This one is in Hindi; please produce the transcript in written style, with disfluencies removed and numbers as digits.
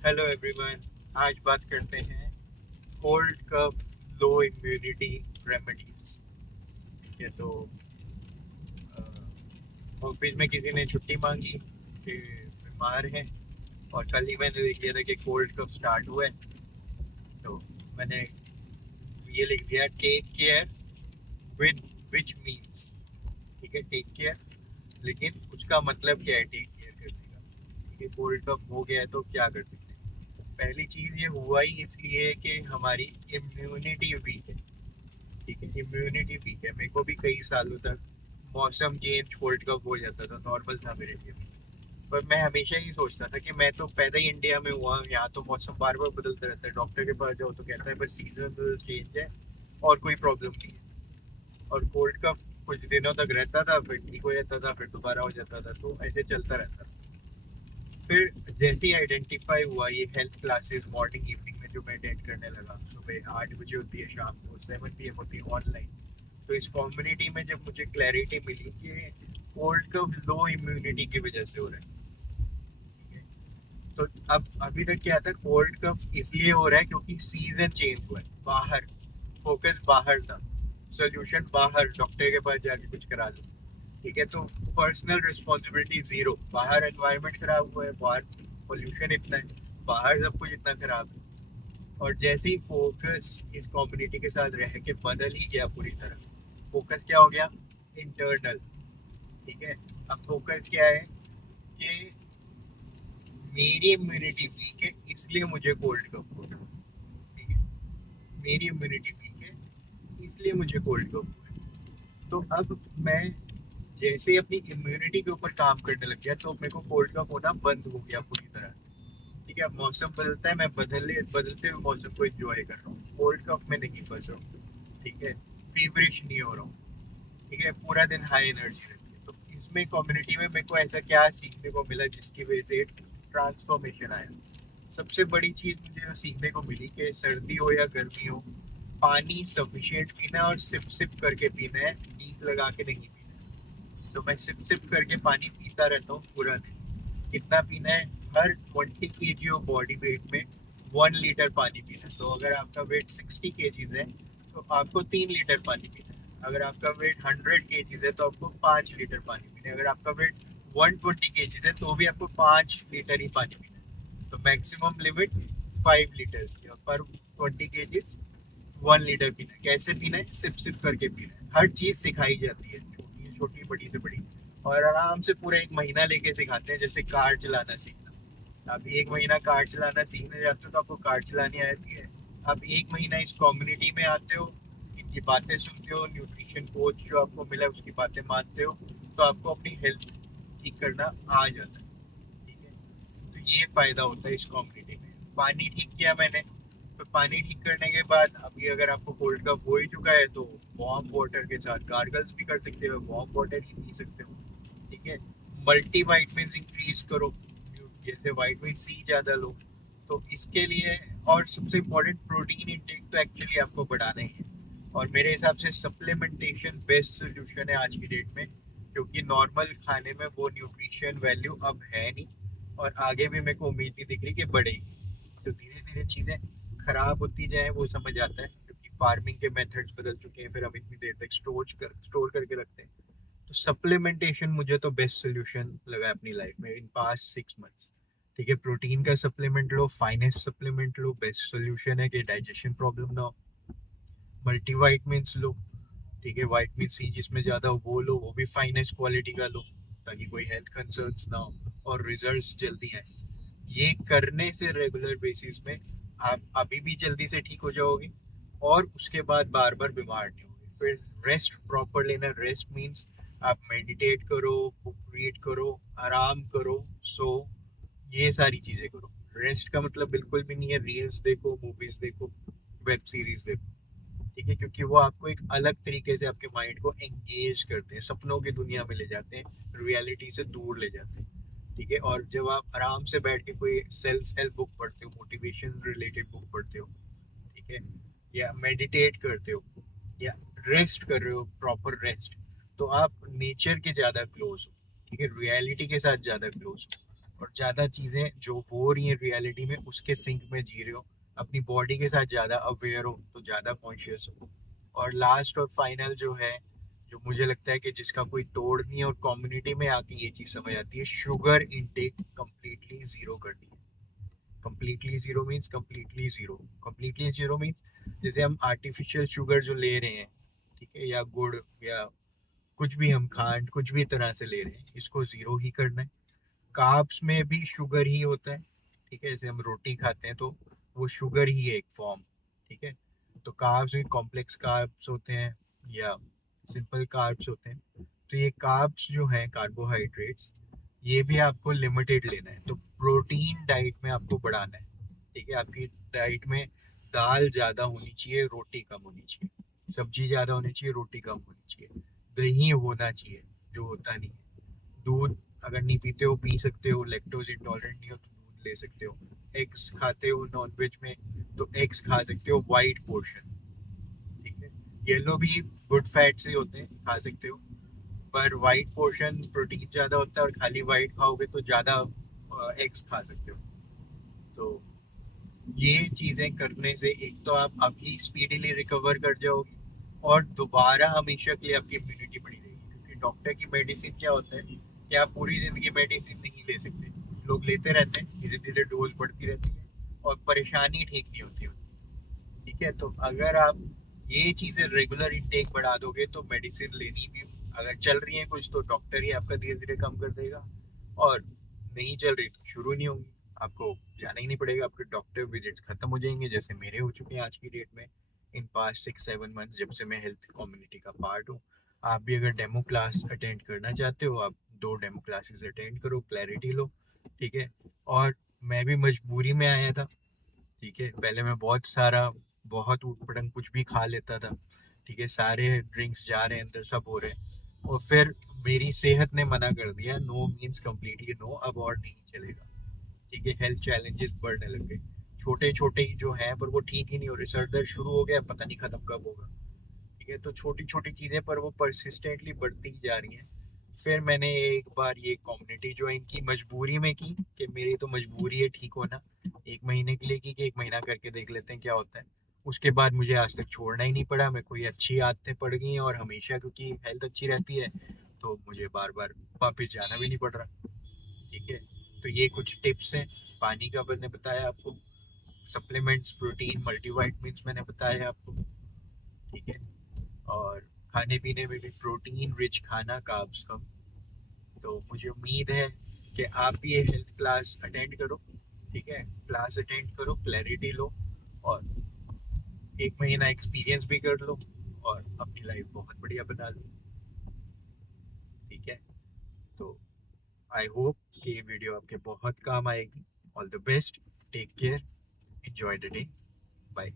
Hello everyone. आज बात करते हैं cold cough low immunity remedies. ठीक है, तो ऑफिस में किसी ने छुट्टी मांगी कि बीमार है, और कल ही मैंने देख लिया था कि कोल्ड कफ स्टार्ट हुआ है। तो मैंने ये लिख दिया, take care with which means. ठीक है, टेक केयर, लेकिन उसका मतलब क्या है टेक केयर करने का? ठीक है, कोल्ड कफ हो गया है तो क्या कर सकते हैं? पहली चीज, ये हुआ ही इसलिए कि हमारी इम्यूनिटी वीक है। ठीक है, इम्यूनिटी वीक है। मेरे को भी कई सालों तक मौसम चेंज कोल्ड कप हो जाता था, नॉर्मल था मेरे लिए भी। पर मैं हमेशा ही सोचता था कि मैं तो पैदा ही इंडिया में हुआ हूँ, यहाँ तो मौसम बार बार बदलता रहता है। डॉक्टर के पास जाओ तो कहता है बस सीजन चेंज है और कोई प्रॉब्लम नहीं है। और कोल्ड कप कुछ दिनों तक रहता था, फिर ठीक हो जाता था, फिर दोबारा हो जाता था, तो ऐसे चलता रहता था। फिर जैसे ही आइडेंटिफाई हुआ, ये हेल्थ क्लासेस मॉर्निंग इवनिंग में जो मैं अटेंड करने लगा, सुबह 8 बजे होती है, शाम को 7 PM होती है ऑनलाइन। तो इस कम्युनिटी में जब मुझे क्लैरिटी मिली कि कोल्ड कफ लो इम्यूनिटी की वजह से हो रहा है। ठीक है, तो अब अभी तक क्या था, कोल्ड कफ इसलिए हो रहा है क्योंकि सीजन चेंज हुआ है, बाहर फोकस बाहर था, सोल्यूशन बाहर, डॉक्टर के पास जाके कुछ करा लो। ठीक है, तो पर्सनल रिस्पॉन्सिबिलिटी जीरो। बाहर एनवायरनमेंट खराब हुआ है, बाहर पोल्यूशन इतना है, बाहर सब कुछ इतना खराब है। और जैसे ही फोकस इस कम्युनिटी के साथ रह के बदल ही गया पूरी तरह। फोकस क्या हो गया? इंटरनल। ठीक है, अब फोकस क्या है कि मेरी इम्यूनिटी वीक है इसलिए मुझे कोल्ड कफ हो रहा है। ठीक है, मेरी इम्यूनिटी वीक है इसलिए मुझे कोल्ड कफ हो रहा है। तो अब मैं जैसे अपनी इम्यूनिटी के ऊपर काम करने लग गया, तो मेरे को कोल्ड कफ होना बंद हो गया पूरी तरह से। ठीक है, अब मौसम बदलता है, मैं बदलते हुए मौसम को एंजॉय कर रहा हूँ, कोल्ड कफ में नहीं फंस रहा हूँ। ठीक है, फीवरिश नहीं हो रहा हूँ। ठीक है, पूरा दिन हाई एनर्जी रहती है। तो इसमें कम्युनिटी में मेरे को ऐसा क्या सीखने को मिला जिसकी वजह से ट्रांसफॉर्मेशन आया? सबसे बड़ी चीज मुझे जो सीखने को मिली कि सर्दी हो या गर्मी हो, पानी सफिशिएंट पीना है, और सिप सिप करके पीना है, नींद लगा के नहीं पीना है। तो मैं सिप सिप करके पानी पीता रहता हूँ पूरा दिन। कितना पीना है? हर 20 kg ऑफ बॉडी वेट में 1 लीटर पानी पीना है। तो अगर आपका वेट 60 kg है तो आपको 3 लीटर पानी पीना है। अगर आपका वेट 100 kg है तो आपको 5 लीटर पानी पीना है। अगर आपका वेट 120 kg है तो भी आपको 5 लीटर ही पानी पीना है। तो मैक्सिमम लिमिट 5 लीटर्स की, और पर 20 kg 1 लीटर पीना है। कैसे पीना है? सिप सिप करके पीना है। हर चीज सिखाई जाती है, छोटी छोटी, बड़ी से बड़ी, और आराम से पूरा 1 महीना लेके सिखाते हैं, जैसे कार चलाना सीखना। आप 1 महीना कार चलाना सीखने जाते हो तो आपको कार चलानी आती है। आप 1 महीना इस कम्युनिटी में आते हो, इनकी बातें सुनते हो, न्यूट्रिशन कोच जो आपको मिला है उसकी बातें मानते हो, तो आपको अपनी हेल्थ ठीक करना आ जाता है। ठीक है, तो ये फायदा होता है इस कम्युनिटी में। पानी ठीक किया मैंने, तो पानी ठीक करने के बाद अभी अगर आपको कोल्ड कप हो ही चुका है तो वार्म वाटर के साथ गार्गल्स भी कर सकते हो, वार्म वाटर ही पी सकते हो। ठीक है, मल्टी वाइटमिन इंक्रीज करो, जैसे वाइटमिन सी ज्यादा लो। तो इसके लिए, और सबसे इम्पोर्टेंट, प्रोटीन इंटेक तो एक्चुअली आपको बढ़ाना ही है। और मेरे हिसाब से सप्लीमेंटेशन बेस्ट सोल्यूशन है आज की डेट में, क्योंकि नॉर्मल खाने में वो न्यूट्रिशन वैल्यू अब है नहीं, और आगे भी मेरे को उम्मीद नहीं दिख रही कि बढ़ेगी। तो धीरे धीरे चीजें खराब होती जाए वो समझ आता है, क्योंकि फार्मिंग के मेथड्स बदल चुके हैं, फिर हम इतनी देर तक स्टोर करके रखते हैं। तो सप्लीमेंटेशन मुझे तो बेस्ट सोल्यूशन लगा है अपनी लाइफ में इन पास्ट 6 मंथ्स। ठीक है, प्रोटीन का सप्लीमेंट लो, फाइनेस्ट सप्लीमेंट लो, बेस्ट सोल्यूशन है कि डाइजेशन प्रॉब्लम ना हो। मल्टीवाइटमिन्स लो। ठीक है, वाइटमिन सी जिसमें ज्यादा हो वो लो, वो भी फाइनेस्ट क्वालिटी का लो, ताकि कोई हेल्थ कंसर्न्स ना हो और रिजल्ट्स जल्दी आए। ये करने से रेगुलर बेसिस में आप अभी भी जल्दी से ठीक हो जाओगे, और उसके बाद बार बार बीमार नहीं होगे। फिर रेस्ट प्रॉपर लेना। रेस्ट मीन्स आप मेडिटेट करो, बुक रीड करो, आराम करो, सो, ये सारी चीजें करो। रेस्ट का मतलब बिल्कुल भी नहीं है रील्स देखो, मूवीज देखो, वेब सीरीज देखो। ठीक है, क्योंकि वो आपको एक अलग तरीके से आपके माइंड को एंगेज करते हैं, सपनों की दुनिया में ले जाते हैं, रियलिटी से दूर ले जाते हैं। ठीक है, और जब आप आराम से बैठ के कोई सेल्फ हेल्प बुक पढ़ते हो, मोटिवेशन रिलेटेड बुक पढ़ते हो, ठीक है, या मेडिटेट करते हो, या रेस्ट कर रहे हो, प्रॉपर रेस्ट, तो आप नेचर के ज्यादा क्लोज हो। ठीक है, रियलिटी के साथ ज्यादा क्लोज हो, और ज़्यादा चीज़ें जो हो रही हैं रियलिटी में उसके सिंक में जी रहे हो, अपनी बॉडी के साथ ज़्यादा अवेयर हो, तो ज़्यादा कॉन्शियस हो। और लास्ट और फाइनल जो है, जो मुझे लगता है कि जिसका कोई तोड़ नहीं है और कम्युनिटी में आके ये चीज़ समझ आती है, शुगर इनटेक कम्प्लीटली ज़ीरो करनी है। Completely zero means completely zero. Completely zero means जैसे हम आर्टिफिशियल शुगर जो ले रहे हैं, ठीक है, या गुड़ या कुछ भी, हम खांड कुछ भी तरह से ले रहे हैं, इसको ज़ीरो ही करना है। कार्ब्स में भी शुगर ही होता है, ठीक है, जैसे हम रोटी खाते हैं तो वो शुगर ही है एक फॉर्म, ठीक है। तो कार्ब्स में कॉम्प्लेक्स कार्ब्स होते हैं या सिंपल कार्ब्स होते हैं। तो ये कार्ब्स जो है, कार्बोहाइड्रेट्स, ये भी आपको लिमिटेड लेना है। तो प्रोटीन डाइट में आपको बढ़ाना है, ठीक है। आपकी डाइट में दाल ज़्यादा होनी चाहिए, रोटी कम होनी चाहिए, सब्जी ज़्यादा होनी चाहिए, रोटी कम होनी चाहिए, दही होना चाहिए, जो होता नहीं है। दूध अगर नहीं पीते हो पी सकते हो, लैक्टोज इंटॉलरेंट नहीं हो तो दूध ले सकते हो। एग्स खाते हो नॉनवेज में तो एग्स खा सकते हो, वाइट पोर्शन, ठीक है। येलो भी गुड फैट्स ही होते हैं, खा सकते हो, पर वाइट पोर्शन प्रोटीन ज़्यादा होता है, और खाली वाइट खाओगे तो ज़्यादा एग्स खा सकते हो। तो ये चीज़ें करने से एक तो आप अभी स्पीडीली रिकवर कर जाओगे, और दोबारा हमेशा के लिए आपकी इम्यूनिटी बनी रहेगी। क्योंकि डॉक्टर की मेडिसिन क्या होता है कि आप पूरी ज़िंदगी मेडिसिन नहीं ले सकते, कुछ लोग लेते रहते हैं, धीरे धीरे डोज बढ़ती रहती है और परेशानी ठीक नहीं होती उनकी, ठीक है। तो अगर आप ये चीज़ें रेगुलर इंटेक बढ़ा दोगे तो मेडिसिन लेनी भी, अगर चल रही है कुछ, तो डॉक्टर ही आपका धीरे धीरे कम कर देगा, और नहीं चल रही तो शुरू नहीं होगी, आपको जाना ही नहीं पड़ेगा, आपके डॉक्टर विजिट्स खत्म हो जाएंगे, जैसे मेरे हो चुके हैं आज की डेट में, इन पास्ट 6-7 मंथ्स, जब से मैं हेल्थ कम्युनिटी का पार्ट हूँ। आप भी अगर डेमो क्लास अटेंड करना चाहते हो, आप 2 डेमो क्लासेस अटेंड करो, क्लैरिटी लो, ठीक है। और मैं भी मजबूरी में आया था, ठीक है। पहले मैं बहुत सारा, बहुत ऊट पटंग कुछ भी खा लेता था, ठीक है, सारे ड्रिंक्स जा रहे हैं अंदर, सब हो रहे हैं, और फिर मेरी सेहत ने मना कर दिया, नो मीन्स कम्प्लीटली नो, अब और नहीं चलेगा, ठीक है। हेल्थ चैलेंजेस बढ़ने लग गए, छोटे छोटे ही जो हैं, पर वो ठीक ही नहीं हो रहे, सर दर्द शुरू हो गया, पता नहीं खत्म कब होगा, ठीक है। तो छोटी छोटी चीजें पर वो परसिस्टेंटली बढ़ती ही जा रही हैं। फिर मैंने एक बार ये कम्युनिटी ज्वाइन की, मजबूरी में की, कि मेरी तो मजबूरी है ठीक होना, 1 महीने के लिए की कि 1 महीना करके देख लेते हैं क्या होता है। उसके बाद मुझे आज तक छोड़ना ही नहीं पड़ा, मैं कोई अच्छी आदतें पड़ गई हैं, और हमेशा, क्योंकि हेल्थ अच्छी रहती है तो मुझे बार बार वापस जाना भी नहीं पड़ रहा, ठीक है। तो ये कुछ टिप्स हैं। पानी का मैंने बताया आपको, सप्लीमेंट्स, प्रोटीन, मल्टीवाइटमिन्स मैंने बताया आपको, ठीक है। और खाने पीने में भी प्रोटीन रिच खाना, कार्ब्स कम। तो मुझे उम्मीद है कि आप भी ये हेल्थ क्लास अटेंड करो, ठीक है, क्लास अटेंड करो, क्लैरिटी लो, और 1 महीना एक्सपीरियंस भी कर लो, और अपनी लाइफ बहुत बढ़िया बना लो, ठीक है। तो आई होप कि ये वीडियो आपके बहुत काम आएगी। All the best, take care, enjoy the day, bye.